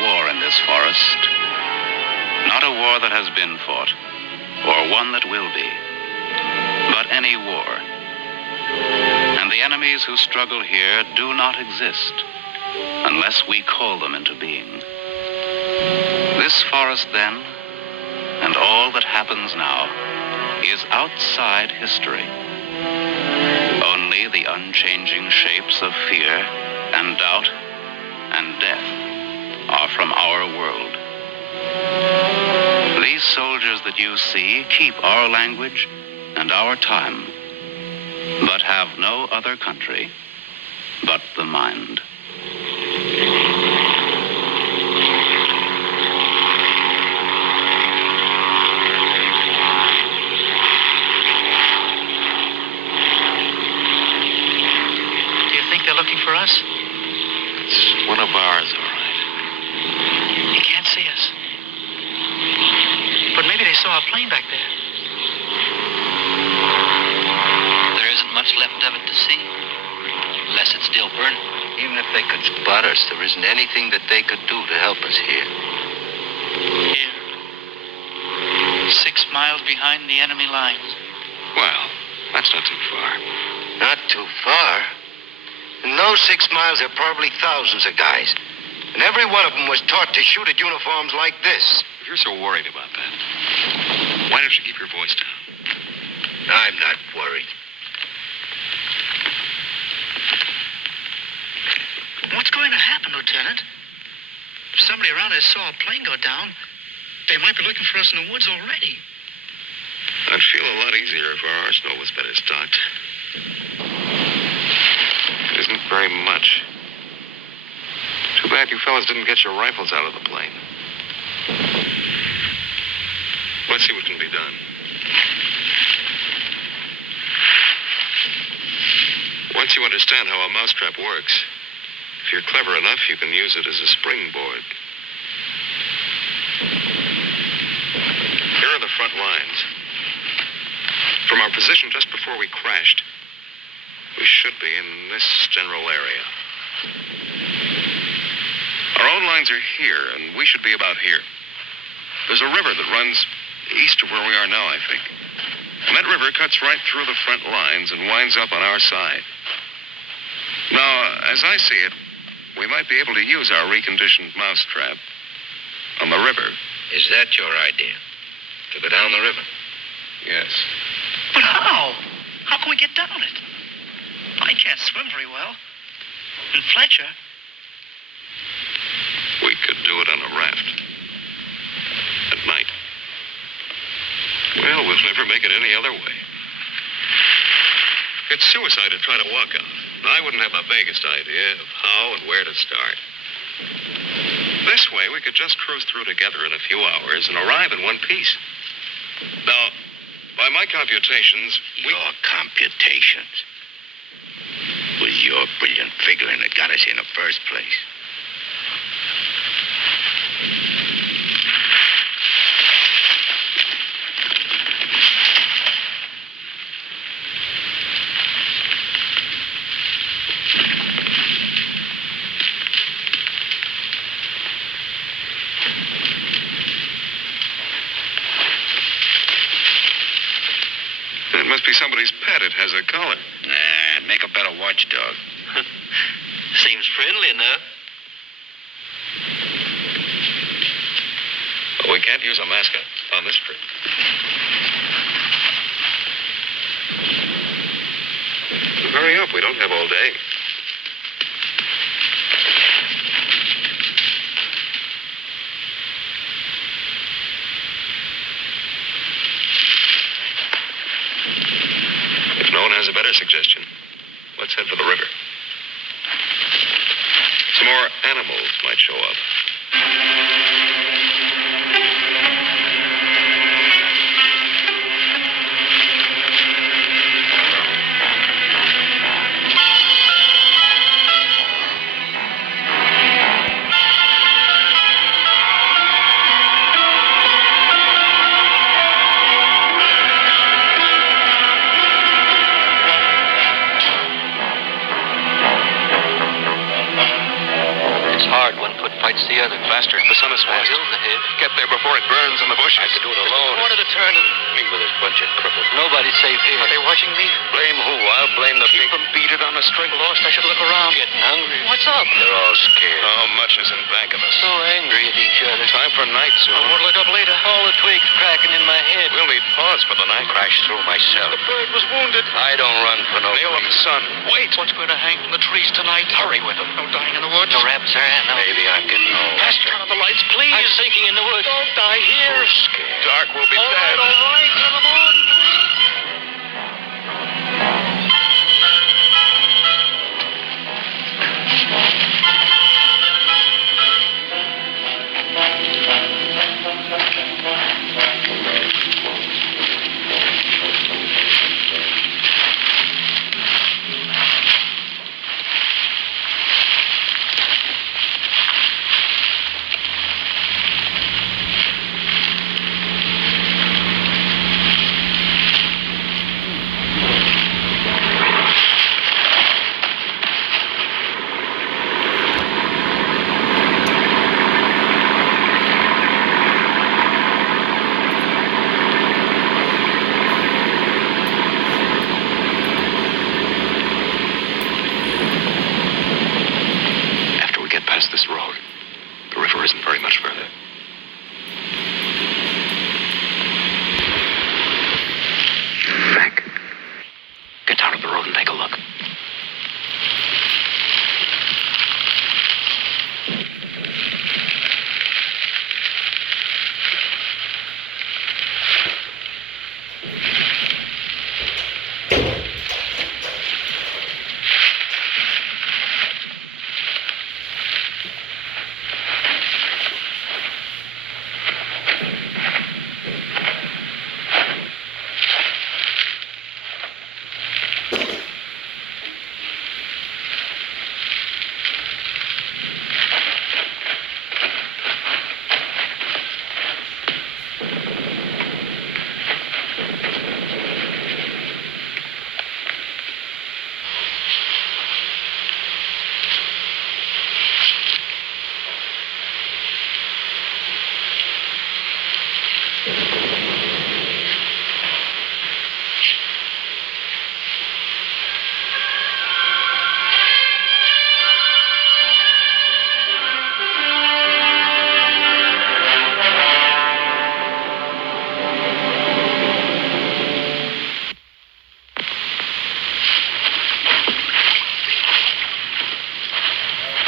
war in this forest. Not a war that has been fought, or one that will be, but any war. And the enemies who struggle here do not exist unless we call them into being. This forest, then, and all that happens now, is outside history. Only the unchanging shapes of fear and doubt and death are from our world. These soldiers that you see keep our language and our time, but have no other country but the mind. Looking for us? It's one of ours, all right. You can't see us. But maybe they saw a plane back there. There isn't much left of it to see, unless it's still burning. Even if they could spot us, there isn't anything that they could do to help us here. Here. 6 miles behind the enemy lines. Well, that's not too far. Not too far. In those 6 miles, there are probably thousands of guys. And every one of them was taught to shoot at uniforms like this. If you're so worried about that, why don't you keep your voice down? I'm not worried. What's going to happen, Lieutenant? If somebody around us saw a plane go down, they might be looking for us in the woods already. I'd feel a lot easier if our arsenal was better stocked. It isn't very much. Too bad you fellas didn't get your rifles out of the plane. Let's see what can be done. Once you understand how a mousetrap works, if you're clever enough, you can use it as a springboard. Here are the front lines. From our position just before we crashed, we should be in this general area. Our own lines are here, and we should be about here. There's a river that runs east of where we are now, I think. And that river cuts right through the front lines and winds up on our side. Now, as I see it, we might be able to use our reconditioned mousetrap on the river. Is that your idea? To go down the river? Yes. But how? How can we get down it? I can't swim very well. And Fletcher... We could do it on a raft. At night. Well, we'll never make it any other way. It's suicide to try to walk out. I wouldn't have the vaguest idea of how and where to start. This way, we could just cruise through together in a few hours and arrive in one piece. Now, by my computations... Your computations? It was your brilliant figuring that got us here in the first place. It must be somebody's pet. It has a collar. Nah, make a better watchdog. Seems friendly enough. But we can't use a mascot on this trip. Hurry up. We don't have all day. If no one has a better suggestion, let's head for the river. Some more animals might show up. fights the other. Faster. The sun is fast. Hill's ahead. Get there before it burns in the bushes. I could do it alone. I wanted to turn and... Me with this bunch of cripples. Nobody's safe here. Are they watching me? Blame who? I'll blame the Keep them beaded on a string. Lost, I should look around. Getting hungry. What's up? They're all scared. Oh, much is in back of us. So angry at each other. Time for night soon. I won't look up later. All the twigs cracking in my head. We'll need pause for the night. Crashed through myself. The bird was wounded. I don't run for no Nail of the trees. sun. Wait. What's going to hang from the trees tonight? Hurry with them. No dying in the woods. No rabbits there, no. Maybe I'm getting old. Faster. Turn on the lights, please. I'm sinking in the woods. Don't die here. We're scared. Dark will be All dead. right, all right. Turn them on, please. After we get past this road, the river isn't very much further. Mac, get down to the road and take a look.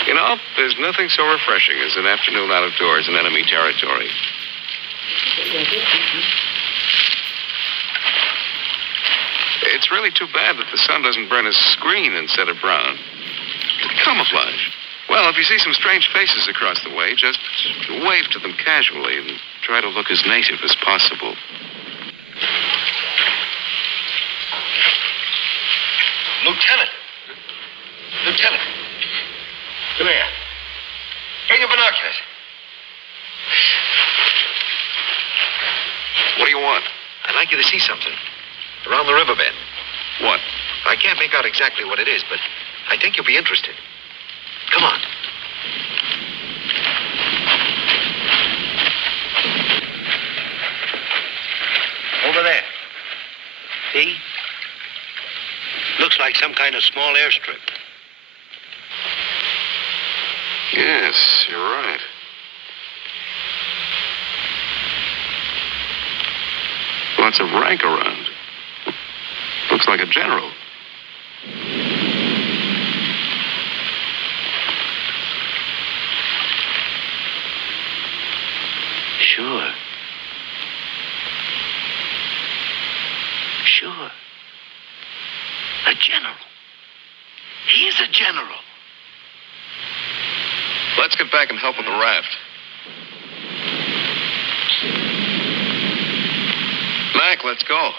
You know, there's nothing so refreshing as an afternoon out of doors in enemy territory. It's really too bad that the sun doesn't burn his screen instead of brown. Camouflage. Well, if you see some strange faces across the way, just wave to them casually and try to look as native as possible. Lieutenant. Lieutenant. Come here. Bring your binoculars. What do you want? I'd like you to see something. Around the riverbed. What? I can't make out exactly what it is, but I think you'll be interested. Come on. Over there. See? Looks like some kind of small airstrip. Yes, you're right. Lots of rank around. Looks like a general. Sure. Sure. A general. He's a general. Let's get back and help with the raft. Mac, let's go.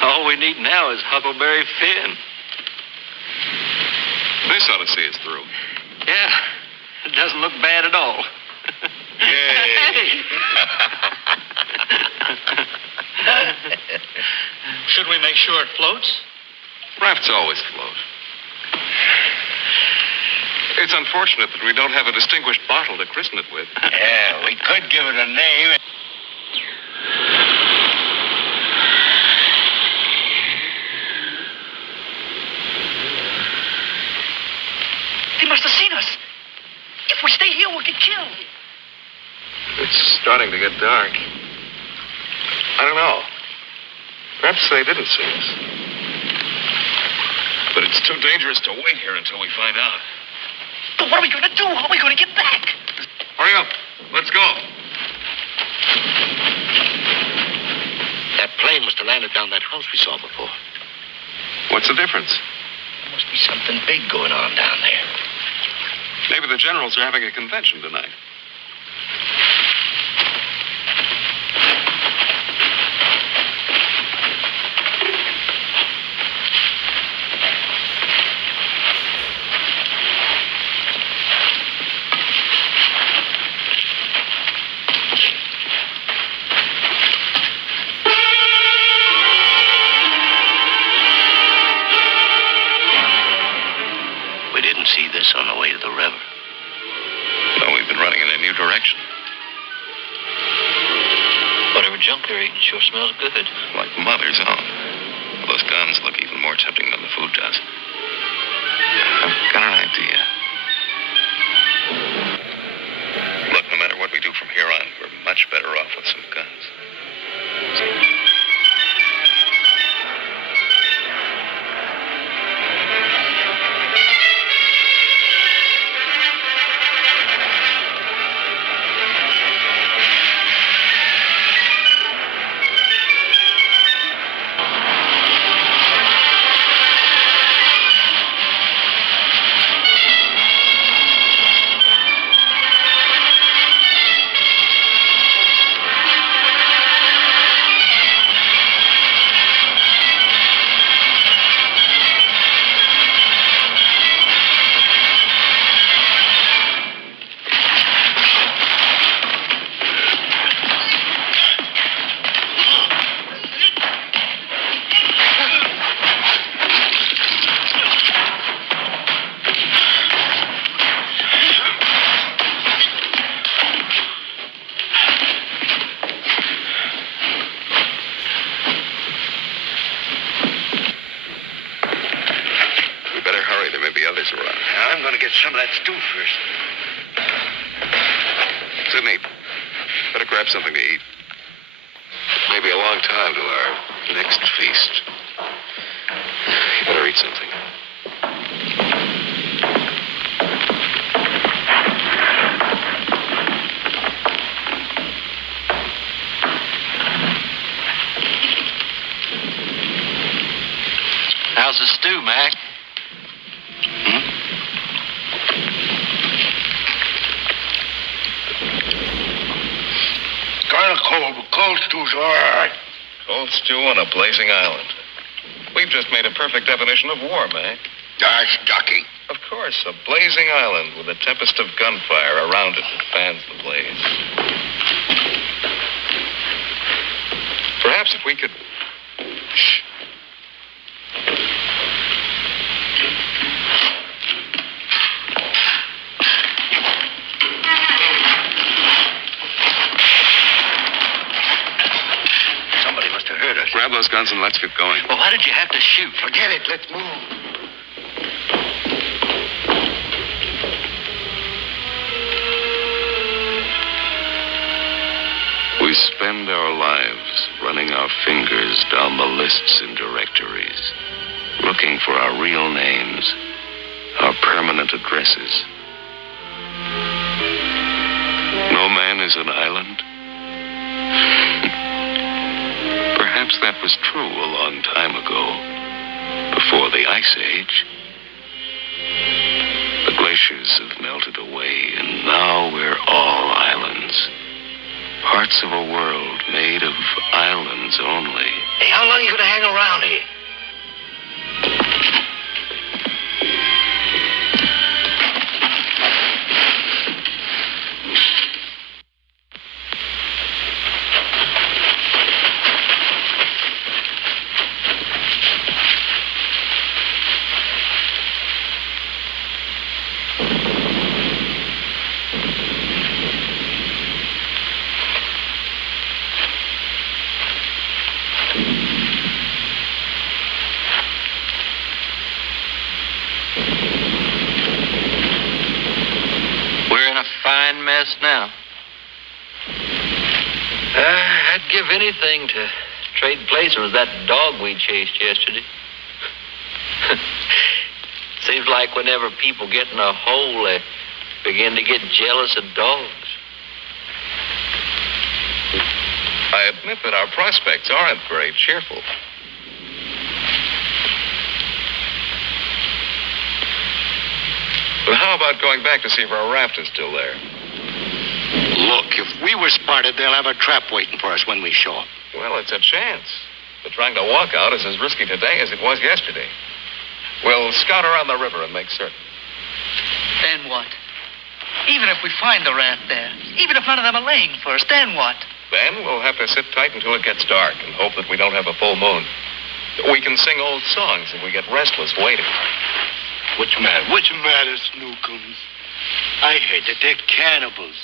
All we need now is Huckleberry Finn. This ought to see us through. Yeah, doesn't look bad at all. Yay. Should we make sure it floats? Rafts always float. It's unfortunate that we don't have a distinguished bottle to christen it with. Yeah, we could give it a name. They must have seen us. If we stay here, we'll get killed. It's starting to get dark. I don't know. Perhaps they didn't see us. But it's too dangerous to wait here until we find out. But what are we going to do? How are we going to get back? Hurry up. Let's go. That plane must have landed down that house we saw before. What's the difference? There must be something big going on down there. Maybe the generals are having a convention tonight. We didn't see this on the way to the river. No, we've been running in a new direction. Whatever junk they're eating sure smells good. Like Mother's own. Those guns look even more tempting than the food does. I've got an idea. Look, no matter what we do from here on, we're much better off with some guns. I'm going to get some of that stew first. Sidney, better grab something to eat. Maybe a long time till our next feast. You better eat something. How's the stew, Mac? Kind of cold, but cold stew's all right. Cold stew on a blazing island. We've just made a perfect definition of war, Mac. That's ducky. Of course, a blazing island with a tempest of gunfire around it that fans the blaze. Perhaps if we could... Shh. Somebody must have heard us. Grab those guns and let's get going. Well, why did you have to shoot? Forget it. Let's move. We spend our lives running our fingers down the lists and directories, looking for our real names, our permanent addresses. No man is an island. Perhaps that was true a long time ago, before the Ice Age. The glaciers have melted away, and now we're all islands. Parts of a world made of islands only. Hey, how long are you going to hang around here? fast now. I'd give anything to trade places with that dog we chased yesterday. Seems like whenever people get in a hole, they begin to get jealous of dogs. I admit that our prospects aren't very cheerful. But how about going back to see if our raft is still there? Look, if we were spotted, they'll have a trap waiting for us when we show up. Well, it's a chance. But trying to walk out is as risky today as it was yesterday. We'll scout around the river and make certain. Then what? Even if we find the raft there, even if none of them are laying for us, then what? Then we'll have to sit tight until it gets dark and hope that we don't have a full moon. We can sing old songs if we get restless waiting. What's the matter, Snookums? I heard that they're cannibals.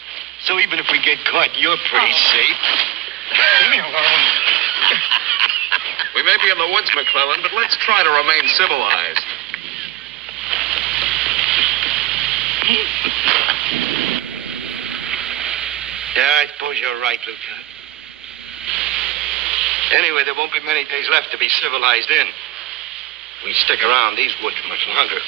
So even if we get caught, you're pretty safe. Leave me alone. We may be in the woods, McClellan, but let's try to remain civilized. Yeah, I suppose you're right, Lieutenant. Anyway, there won't be many days left to be civilized in. We stick around these woods much longer.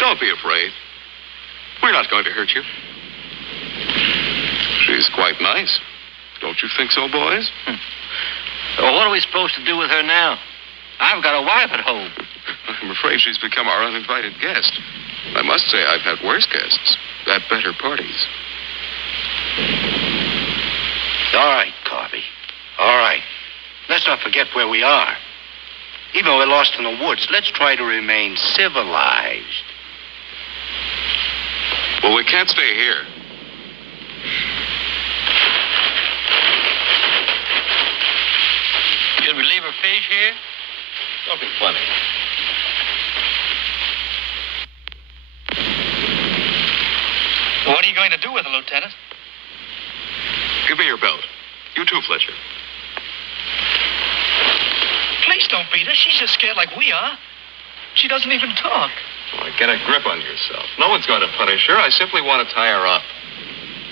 Don't be afraid. We're not going to hurt you. She's quite nice. Don't you think so, boys? Well, what are we supposed to do with her now? I've got a wife at home. I'm afraid she's become our uninvited guest. I must say I've had worse guests at better parties. All right, Carby. All right. Let's not forget where we are. Even though we're lost in the woods, let's try to remain civilized. Well, we can't stay here. Should we leave her fish here? Don't be funny. What are you going to do with her, Lieutenant? Give me your belt. You too, Fletcher. Please don't beat her. She's just scared like we are. She doesn't even talk. Oh, get a grip on yourself. No one's going to punish her. I simply want to tie her up.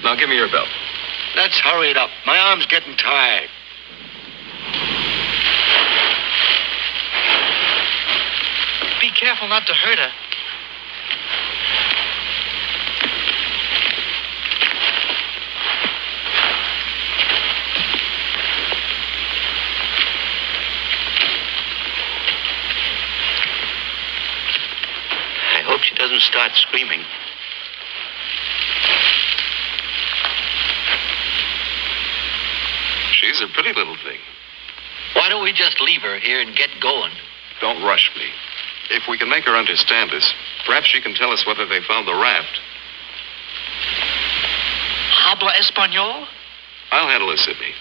Now, give me your belt. Let's hurry it up. My arm's getting tired. Be careful not to hurt her. she doesn't start screaming. She's a pretty little thing. Why don't we just leave her here and get going? Don't rush me. If we can make her understand us, perhaps she can tell us whether they found the raft. Habla Espanol? I'll handle it, Sidney.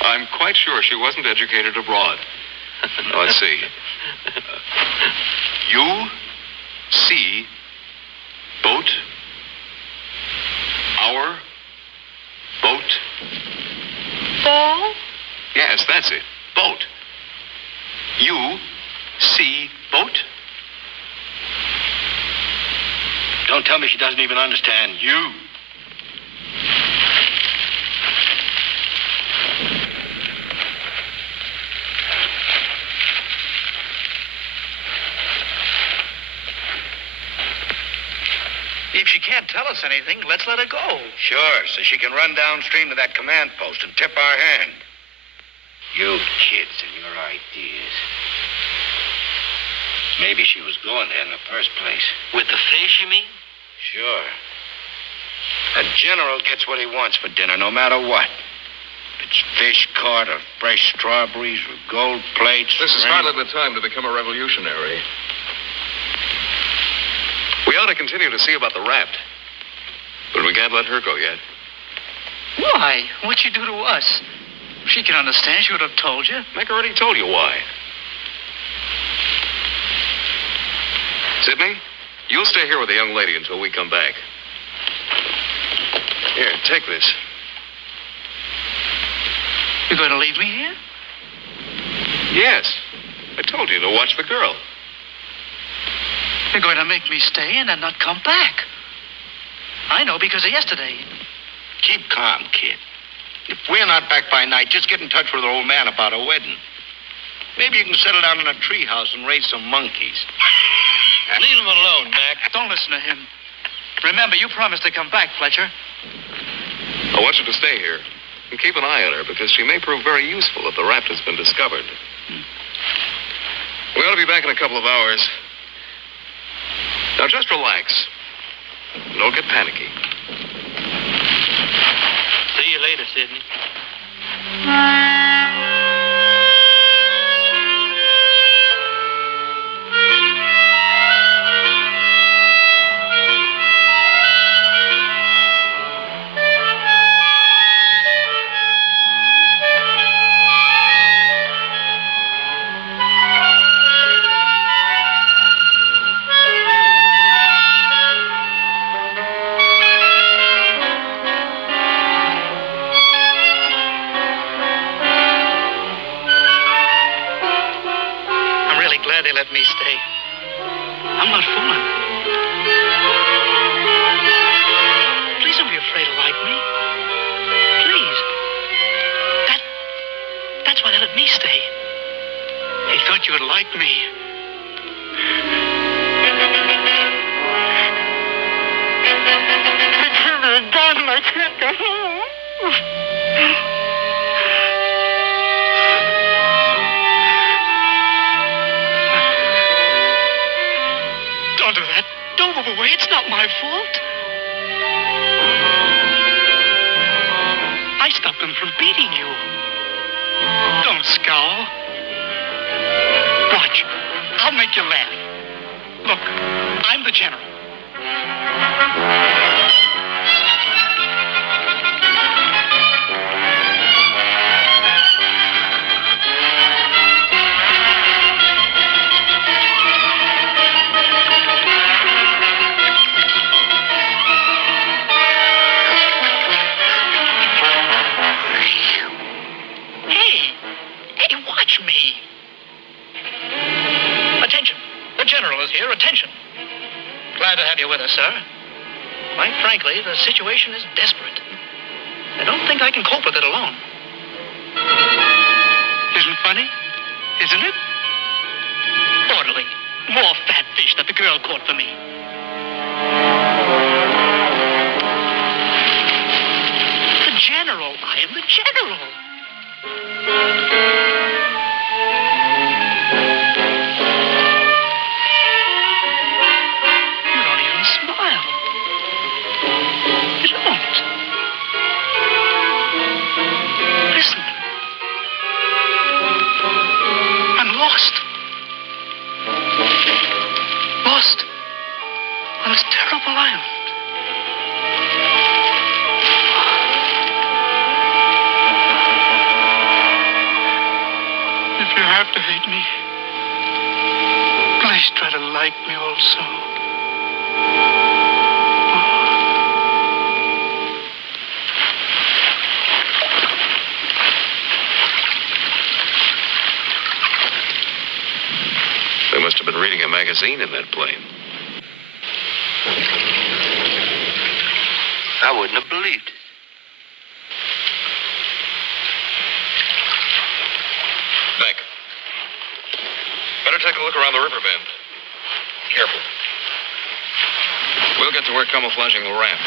I'm quite sure she wasn't educated abroad. Now, let's see. You see boat. Our boat. Ball? Yes, that's it. Boat. You see boat. Don't tell me she doesn't even understand you. If she can't tell us anything, let's let her go. Sure, so she can run downstream to that command post and tip our hand. You kids and your ideas. Maybe she was going there in the first place. With the fish, you mean? Sure. A general gets what he wants for dinner, no matter what. If it's fish caught or fresh strawberries or gold plates. This is hardly the time to become a revolutionary. We ought to continue to see about the raft. But we can't let her go yet. Why? What'd she do to us? If she can understand, she would have told you. Meg already told you why. Sidney, you'll stay here with the young lady until we come back. Here, take this. You're going to leave me here? Yes. I told you to watch the girl. You're going to make me stay and then not come back. I know because of yesterday. Keep calm, kid. If we're not back by night, just get in touch with the old man about a wedding. Maybe you can settle down in a treehouse and raise some monkeys. Leave him alone, Mac. Don't listen to him. Remember, you promised to come back, Fletcher. I want you to stay here and keep an eye on her because she may prove very useful if the raft has been discovered. We ought to be back in a couple of hours. Now, just relax. Don't get panicky. See you later, Sidney. They let me stay. I'm not fooling. Please don't be afraid to like me. Please. That's why they let me stay. They thought you would like me. It's done. I can't go home. Don't do that. Don't move away. It's not my fault. I stopped them from beating you. Don't scowl. Watch. I'll make you laugh. Look, I'm the general. Glad to have you with us, sir. Quite frankly, the situation is desperate. I don't think I can cope with it alone. Isn't funny? Isn't it? Orderly. More fat fish that the girl caught for me. The general. I am the general. try to like me also. They must have been reading a magazine in that plane. I wouldn't have believed it. Beck. Better take a look around the river bend. Careful. We'll get to work camouflaging the raft.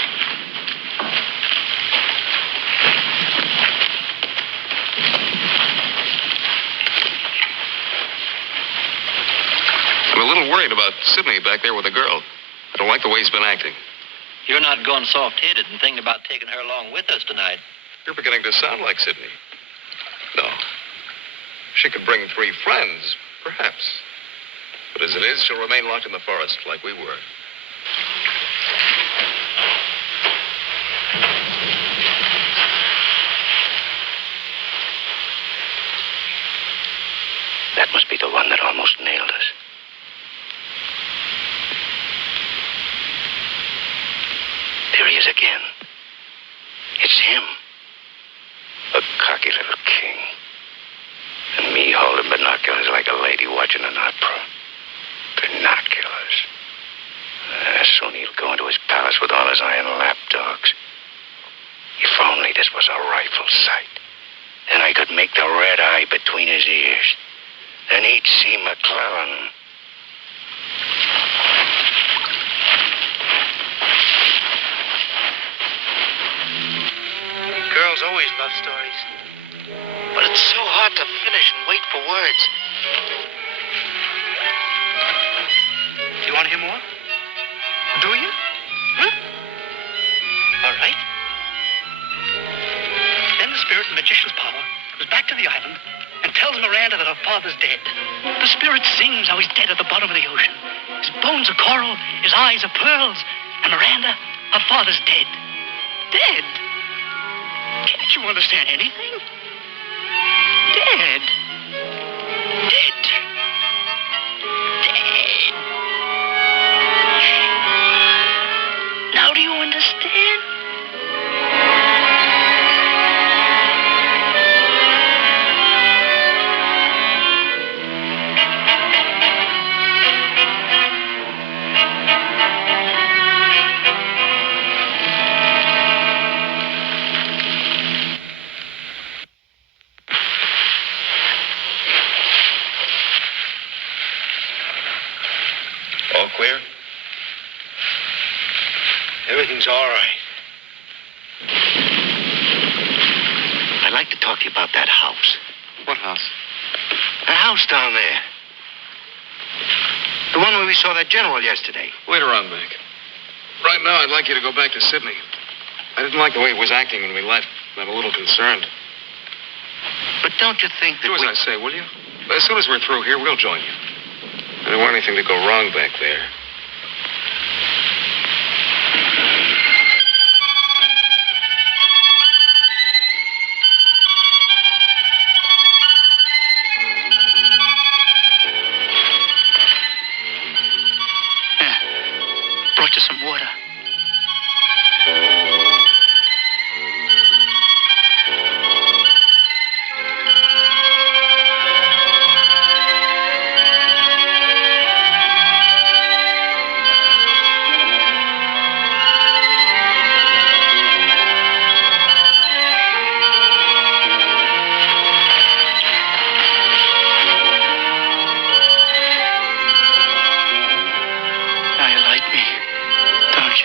I'm a little worried about Sidney back there with the girl. I don't like the way he's been acting. You're not going soft-headed and thinking about taking her along with us tonight. You're beginning to sound like Sidney. No. She could bring 3 friends, perhaps. But as it is, she'll remain locked in the forest like we were. That must be the one that almost nailed us. There he is again. It's him. A cocky little king. And me holding binoculars like a lady watching an opera. Binoculars. Soon he'll go into his palace with all his iron lapdogs. If only this was a rifle sight. Then I could make the red eye between his ears. Then he'd see McClellan. Girls always love stories. But it's so hard to finish and wait for words. Do you want to hear more? Do you? Huh? All right. Then the spirit and magician's power goes back to the island and tells Miranda that her father's dead. The spirit sings how he's dead at the bottom of the ocean. His bones are coral, his eyes are pearls, and Miranda, her father's dead. Dead? Can't you understand anything? Dead. Dead. Dead. Now do you understand? All clear? Everything's all right. I'd like to talk to you about that house. What house? That house down there. The one where we saw that general yesterday. Later on, Beck. Right now, I'd like you to go back to Sydney. I didn't like the way he was acting when we left. I'm a little concerned. But don't you think that Do as I say, will you? As soon as we're through here, we'll join you. I don't want anything to go wrong back there. Yeah. Brought you some water. Now you like me, don't you?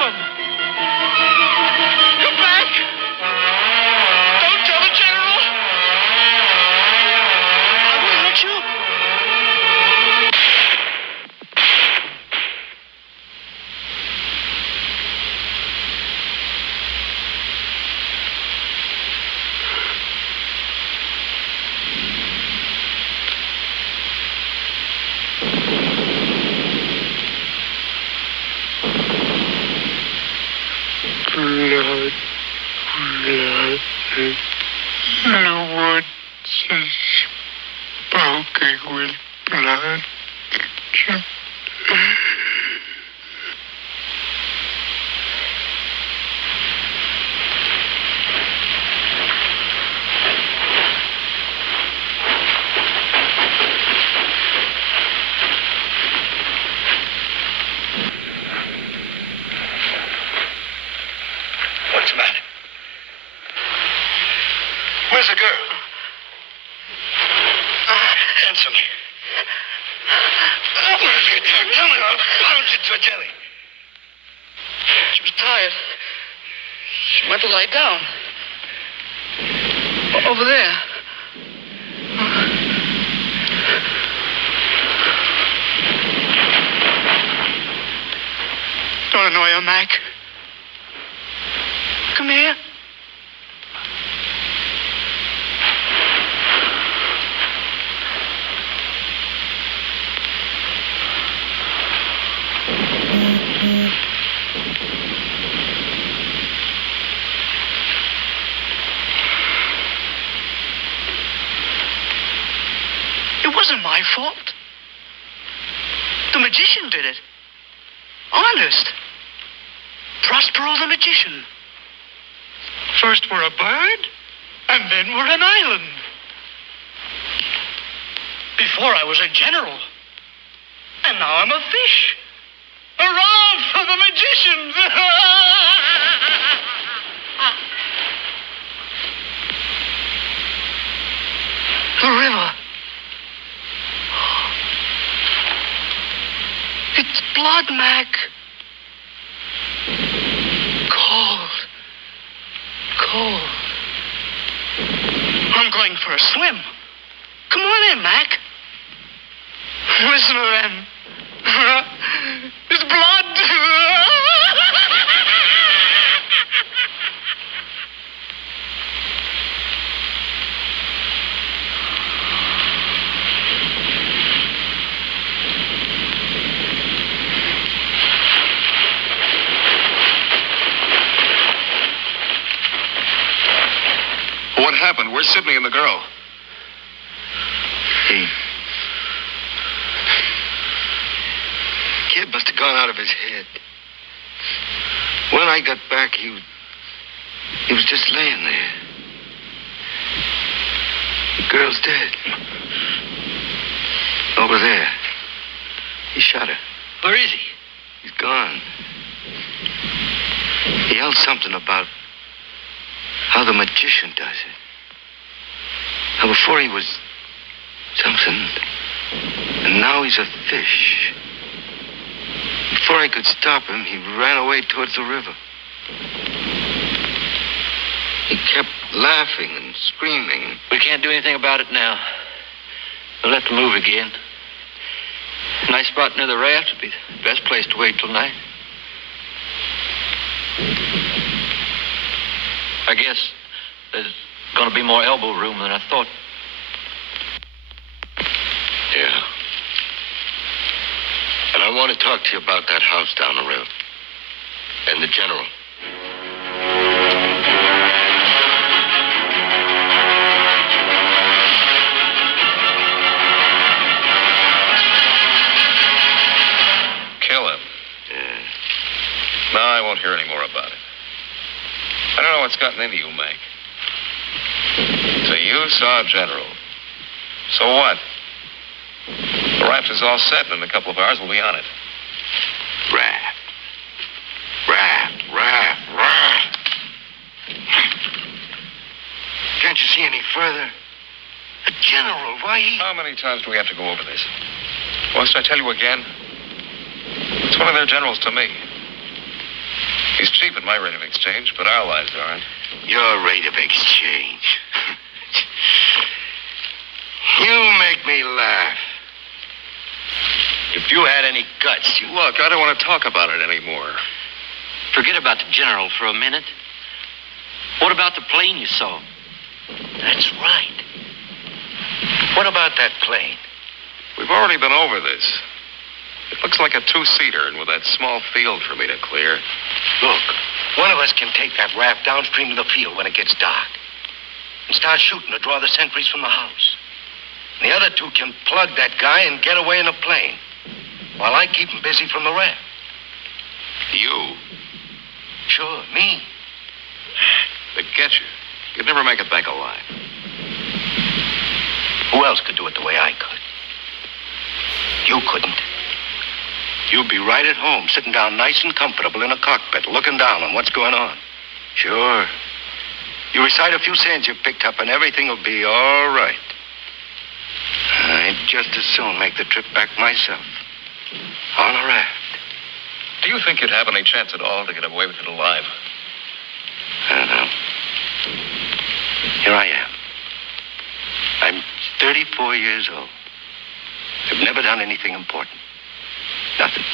of them. Come back. Don't tell the general. I won't let you. Blood. The woods is smoking with blood. What's the matter? Where's the girl? Answer me. What have you done? Tell me, I'll pound you to a jelly. She was tired. She went to lie down. Over there. Don't annoy her, Mac. Come here. It wasn't my fault. The magician did it. Honest. Prospero the magician. First we're a bird, and then we're an island. Before I was a general, and now I'm a fish. Hurrah for the magicians! The river. It's blood, Mac. Cold. I'm going for a swim. Come on in, Mac. Listen, Loren. It's blood. What happened? Where's Sidney and the girl? Kid must have gone out of his head. When I got back, he was just laying there. The girl's dead. Over there. He shot her. Where is he? He's gone. He yelled something about how the magician does it. How before he was something, and now he's a fish. Before I could stop him, he ran away towards the river. He kept laughing and screaming. We can't do anything about it now. We'll have to move again. A nice spot near the raft would be the best place to wait till night. I guess there's going to be more elbow room than I thought. Yeah. And I want to talk to you about that house down the river. And the general. Kill him. Yeah. No, I won't hear any more about it. I don't know what's gotten into you, Mac. So you saw General. So what? The raft is all set, and in a couple of hours we'll be on it. Raft. Can't you see any further? The general, why he... How many times do we have to go over this? Must I tell you again? It's one of their generals to me. He's cheap at my rate of exchange, but our lives aren't. Your rate of exchange. You make me laugh. If you had any guts, you... Look, I don't want to talk about it anymore. Forget about the general for a minute. What about the plane you saw? That's right. What about that plane? We've already been over this. It looks like a two-seater, and with that small field for me to clear. Look, one of us can take that raft downstream of the field when it gets dark and start shooting to draw the sentries from the house. And the other two can plug that guy and get away in a plane while I keep him busy from the raft. You? Sure, me. They'd get you. You'd never make it back alive. Who else could do it the way I could? You couldn't. You'd be right at home, sitting down nice and comfortable in a cockpit, looking down on what's going on. Sure. You recite a few sayings you've picked up, and everything will be all right. I'd just as soon make the trip back myself. On a raft. Do you think you'd have any chance at all to get away with it alive? I don't know. Here I am. I'm 34 years old. I've never done anything important. Nothing.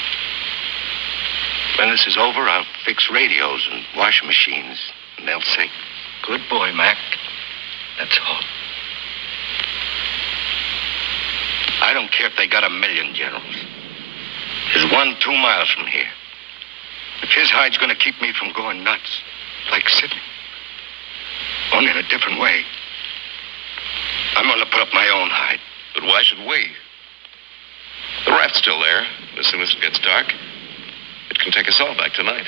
When this is over, I'll fix radios and washing machines, and they'll say, "Good boy, Mac." That's all. I don't care if they got 1,000,000 generals. There's one 2 miles from here. If his hide's going to keep me from going nuts, like Sidney, only in a different way, I'm going to put up my own hide. But why should we? The raft's still there. As soon as it gets dark, it can take us all back tonight.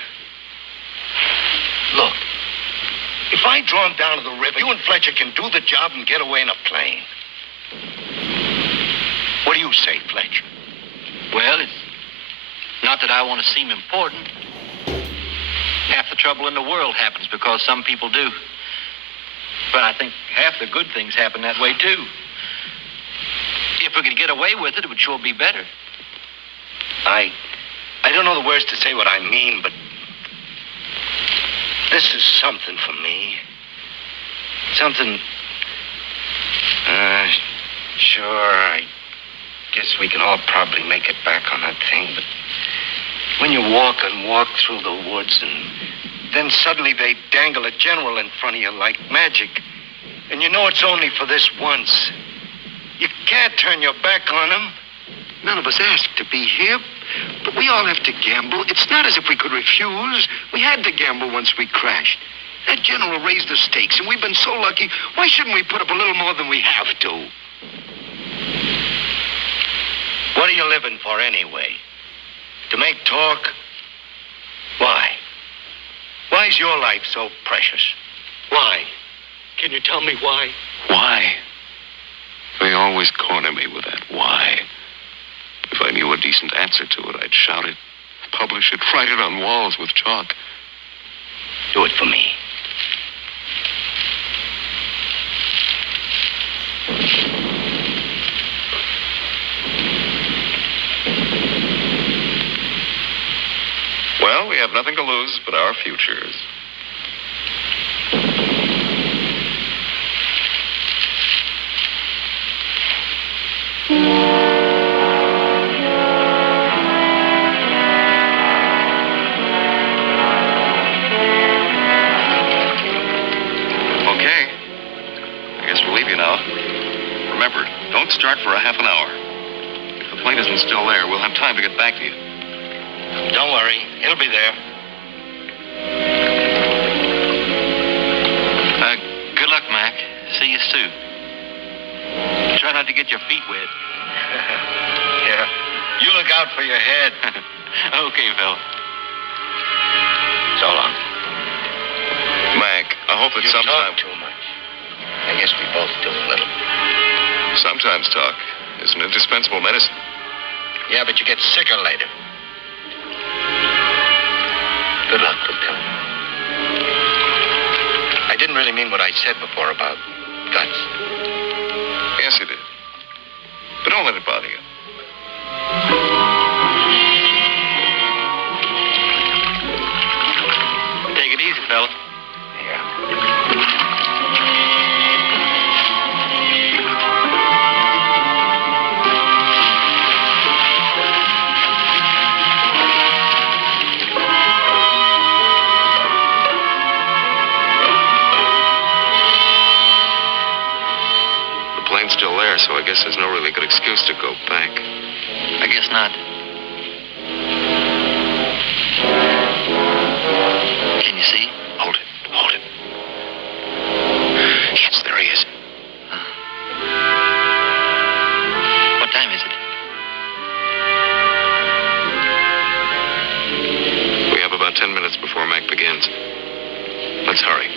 Look, if I draw him down to the river, you and Fletcher can do the job and get away in a plane. What do you say, Fletcher? Well, it's not that I want to seem important. Half the trouble in the world happens because some people do. But I think half the good things happen that way, too. If we could get away with it, it would sure be better. I don't know the words to say what I mean, but this is something for me. Something... Sure, I guess we can all probably make it back on that thing, but when you walk and walk through the woods and then suddenly they dangle a general in front of you like magic, and you know it's only for this once, you can't turn your back on him. None of us asked to be here, but we all have to gamble. It's not as if we could refuse. We had to gamble once we crashed. That general raised the stakes, and we've been so lucky. Why shouldn't we put up a little more than we have to? What are you living for anyway? To make talk? Why? Why is your life so precious? Why? Can you tell me why? Why? They always corner me with that why. If I knew a decent answer to it, I'd shout it, publish it, write it on walls with chalk. Do it for me. Well, we have nothing to lose but our futures. Okay. I guess we'll leave you now. Remember, don't start for a half an hour. If the plane isn't still there, we'll have time to get back to you. Don't worry. It'll be there. Good luck, Mac. See you soon. Try not to get your feet wet. Yeah. You look out for your head. Okay, Phil. So long. Mac, I hope that You sometime... talk too much. I guess we both do a little. Sometimes talk is an indispensable medicine. Yeah, but you get sicker later. Good luck, Lieutenant. I didn't really mean what I said before about guts. Yes, you did. But don't let it bother you. so I guess there's no really good excuse to go back. I guess not. Can you see? Hold it. Hold it. Yes, there he is. What time is it? We have about 10 minutes before Mac begins. Let's hurry.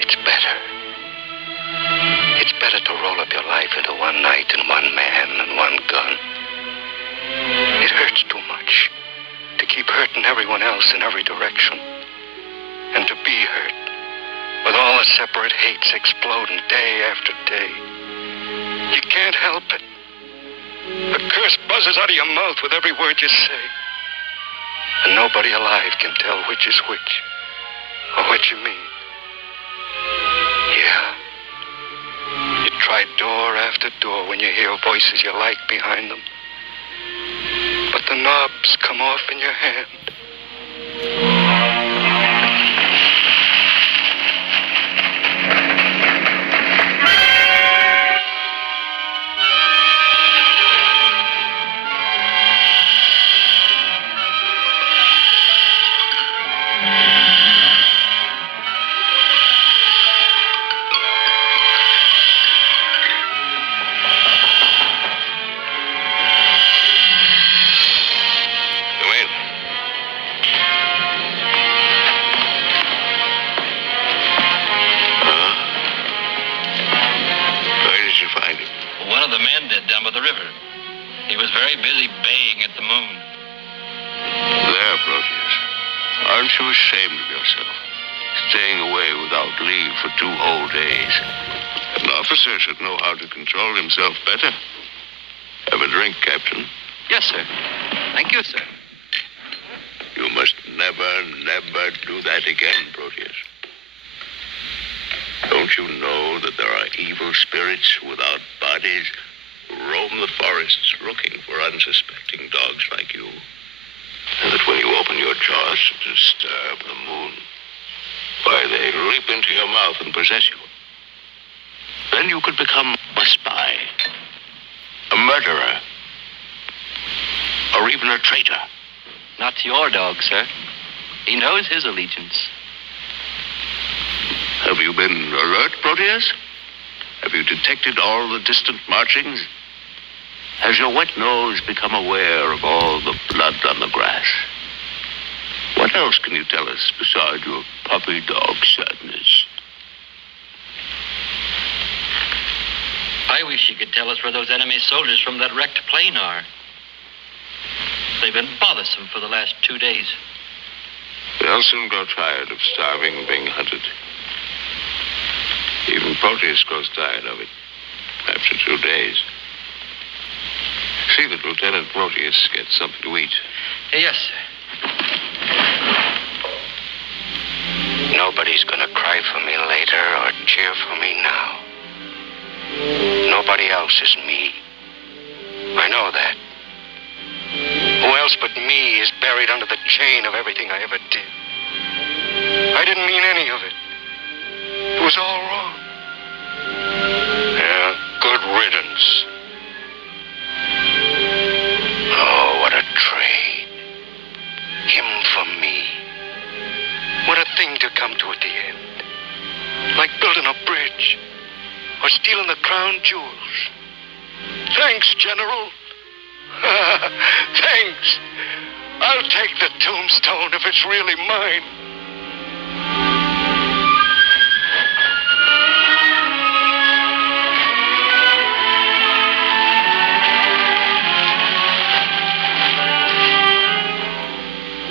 It's better. It's better to roll up your life into one night and one man and one gun. It hurts too much to keep hurting everyone else in every direction. And to be hurt with all the separate hates exploding day after day. You can't help it. A curse buzzes out of your mouth with every word you say. And nobody alive can tell which is which or what you mean. Yeah. You try door after door when you hear voices you like behind them. But the knobs come off in your hand. Down by the river. He was very busy baying at the moon. There, Proteus. Aren't you ashamed of yourself? Staying away without leave for 2 whole days. An officer should know how to control himself better. Have a drink, Captain. Yes, sir. Thank you, sir. You must never do that again, Proteus. Don't you know that there are evil spirits without bodies who roam the forests looking for unsuspecting dogs like you? And that when you open your jaws to disturb the moon, why, they leap into your mouth and possess you. Then you could become a spy, a murderer, or even a traitor. Not to your dog, sir. He knows his allegiance. Have you been alert, Proteus? Have you detected all the distant marchings? Has your wet nose become aware of all the blood on the grass? What else can you tell us besides your puppy dog sadness? I wish you could tell us where those enemy soldiers from that wrecked plane are. They've been bothersome for the last 2 days. They'll soon grow tired of starving and being hunted. Even Proteus grows tired of it after 2 days. See that Lieutenant Proteus gets something to eat. Yes, sir. Nobody's gonna cry for me later or cheer for me now. Nobody else is me. I know that. Who else but me is buried under the chain of everything I ever did? I didn't mean any of it. It was all wrong. Yeah, good riddance. Oh, what a trade. Him for me. What a thing to come to at the end. Like building a bridge. Or stealing the crown jewels. Thanks, General. Thanks. I'll take the tombstone if it's really mine.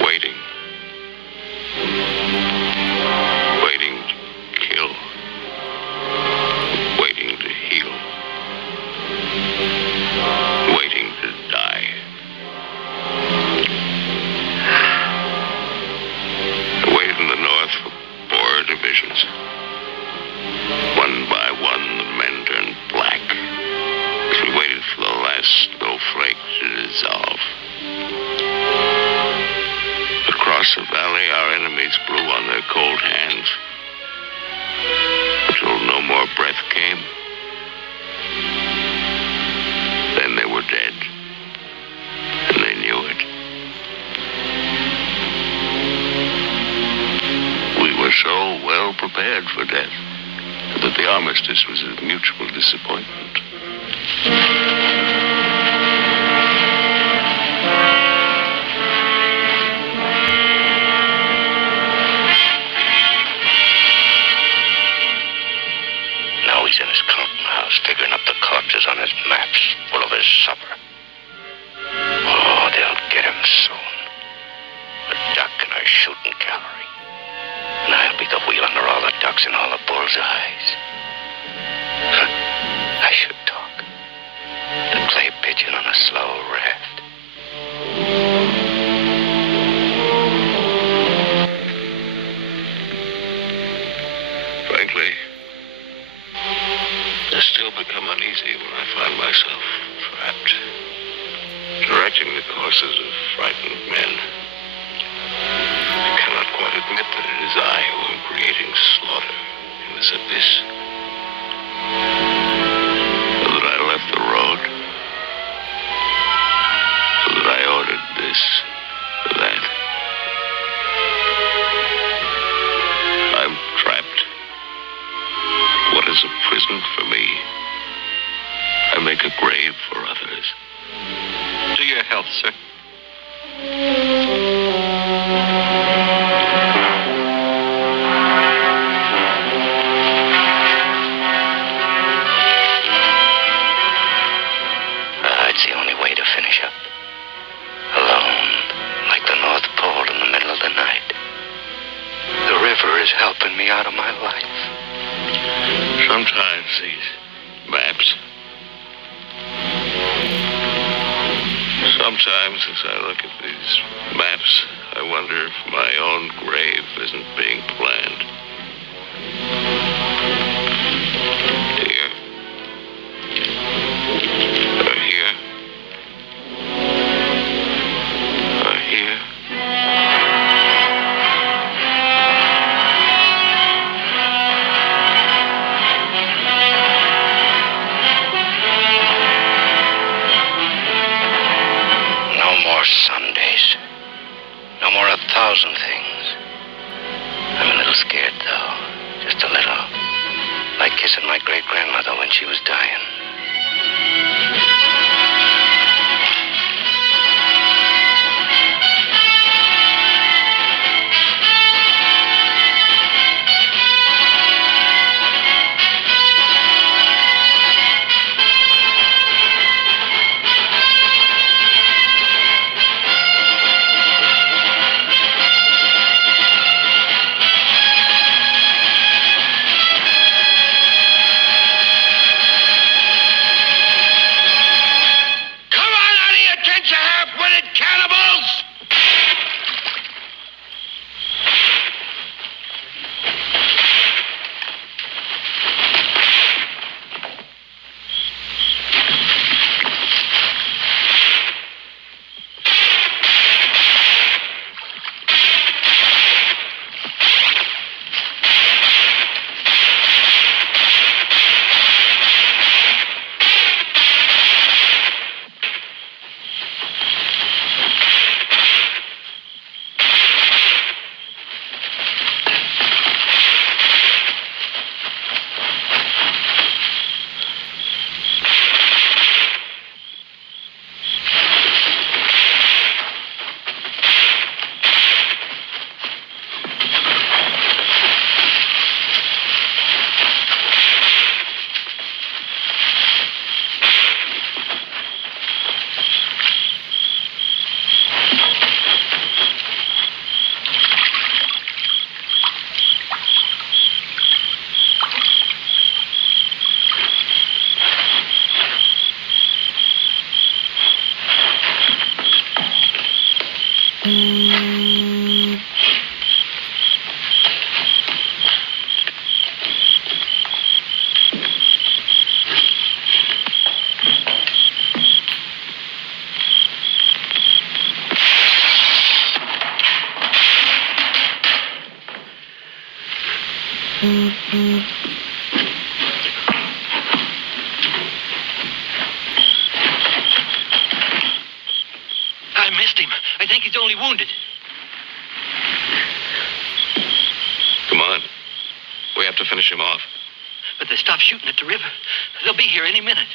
Waiting. Waiting to kill. Waiting to heal. Waiting to die. Finally, our enemies blew on their cold hands until no more breath came. Then they were dead, and they knew it. We were so well prepared for death that the armistice was a mutual disappointment. Now he's in his counting house, figuring up the corpses on his maps, full of his supper. Oh, they'll get him soon. A duck in our shooting gallery. And I'll be the wheel under all the ducks and all the bull's eyes. I should talk. The clay pigeon on a slow raft. Frankly, I still become uneasy when I find myself trapped, directing the courses of frightened men. I cannot quite admit that it is I who am creating slaughter in this abyss. So that I left the road. So that I ordered this or that. I'm trapped. What is a prison for me? I make a grave for others. To your health, sir. It's the only way to finish up. Alone, like the North Pole in the middle of the night. The river is helping me out of my life. Sometimes these maps. Sometimes as I look at these maps, I wonder if my own grave isn't being planned. Here. Or here. Or here. Sundays. No more 1,000 things. I'm a little scared, though. Just a little. Like kissing my great-grandmother when she was dying. I missed him. I think he's only wounded. Come on. We have to finish him off. But they stopped shooting at the river. They'll be here any minute.